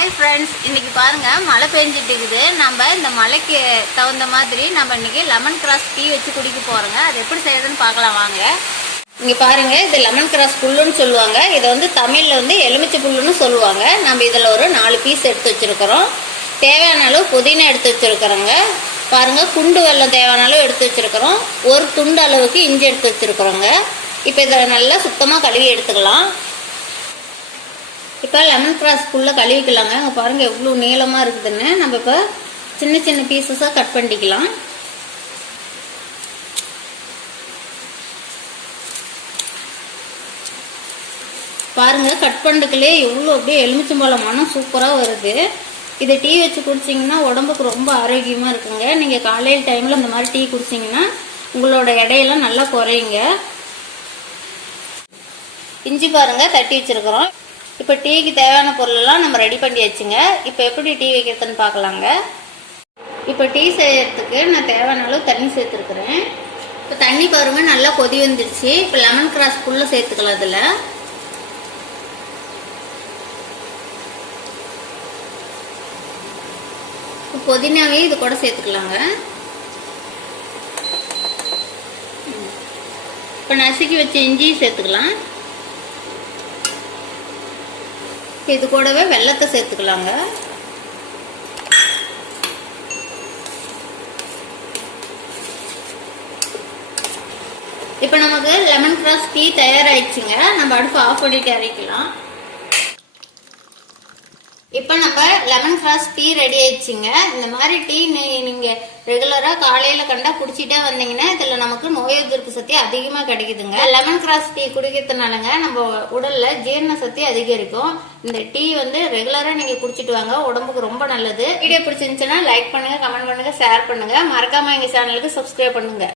Hi friends, இன்றைக்கி பாருங்கள் மழை பெஞ்சிட்டு இருக்குது. நம்ம இந்த மழைக்கு தகுந்த மாதிரி நம்ம இன்றைக்கி லெமன் கிராஸ் டீ வச்சு குடிக்க போகிறோங்க. அது எப்படி செய்யறதுன்னு பார்க்கலாம் வாங்க. இங்கே பாருங்கள், இது லெமன் கிராஸ் புல்லுன்னு சொல்லுவாங்க. இதை வந்து தமிழில் வந்து எலுமிச்சை புல்லுன்னு சொல்லுவாங்க. நம்ம இதில் ஒரு 4 பீஸ் எடுத்து வச்சுருக்கிறோம். தேவையான அளவு புதினா எடுத்து வச்சுருக்கிறோங்க. பாருங்கள், குண்டு வெல்லம் தேவையான அளவு எடுத்து வச்சுருக்கிறோம். ஒரு துண்டு அளவுக்கு இஞ்சி எடுத்து வச்சுருக்குறோங்க. இப்போ இதை நல்லா சுத்தமாக கழுவி எடுத்துக்கலாம். இப்போ லெமன் கிராஸ் ஃபுல்லாக கழுவிக்கலாங்க. அங்கே பாருங்கள் எவ்வளோ நீளமாக இருக்குதுன்னு. நம்ம இப்போ சின்ன சின்ன பீசஸாக கட் பண்ணிக்கலாம். பாருங்கள், கட் பண்ணுறதுக்குள்ளே எவ்வளோ அப்படியே எலுமிச்சம்பழம் மனம் சூப்பராக வருது. இதை டீ வச்சு குடிச்சிங்கன்னா உடம்புக்கு ரொம்ப ஆரோக்கியமாக இருக்குங்க. நீங்கள் காலையில் டைமில் இந்த மாதிரி டீ குடிச்சிங்கன்னா உங்களோட எடையெல்லாம் நல்லா குறையுங்க. இஞ்சி பாருங்கள் தட்டி வச்சுருக்குறோம். இப்போ டீக்கு தேவையான பொருளெல்லாம் நம்ம ரெடி பண்ணி வச்சுங்க. இப்போ எப்படி டீ வைக்கிறதுன்னு பார்க்கலாங்க. இப்போ டீ செய்யறதுக்கு நான் தேவையான அளவு தண்ணி சேர்த்துருக்குறேன். இப்போ தண்ணி பாருங்கள் நல்லா கொதி வந்துடுச்சு. இப்போ லெமன் கிராஸ் ஃபுல்லாக சேர்த்துக்கலாம். அதில் இப்போ புதினாவே இது கூட சேர்த்துக்கலாங்க. இப்போ நசுக்கி வச்ச இஞ்சியும் சேர்த்துக்கலாம். இது கூடவே வெல்லத்தை சேர்த்துக்கலாங்க. இப்போ நமக்கு லெமன் கிராஸ் டீ தயாராகிடுச்சுங்க. நம்ம அடுப்பு ஆஃப் பண்ணிட்டு இறக்கலாம். இப்போ நம்ம லெமன் கிராஸ் டீ ரெடி ஆயிடுச்சுங்க. இந்த மாதிரி டீ நீங்கள் ரெகுலராக காலையில் கண்டா குடிச்சிட்டே வந்தீங்கன்னா இதில் நமக்கு நோய் எதிர்ப்பு சக்தி அதிகமாக கிடைக்குதுங்க. லெமன் கிராஸ் டீ குடிக்கிறதுனாலங்க நம்ம உடலில் ஜீரண சக்தி அதிகரிக்கும். இந்த டீ வந்து ரெகுலராக நீங்கள் குடிச்சிட்டு வாங்க, உடம்புக்கு ரொம்ப நல்லது. வீடியோ பிடிச்சிருந்துச்சுன்னா லைக் பண்ணுங்கள், கமெண்ட் பண்ணுங்கள், ஷேர் பண்ணுங்கள். மறக்காமல் எங்கள் சேனலுக்கு சப்ஸ்கிரைப் பண்ணுங்கள்.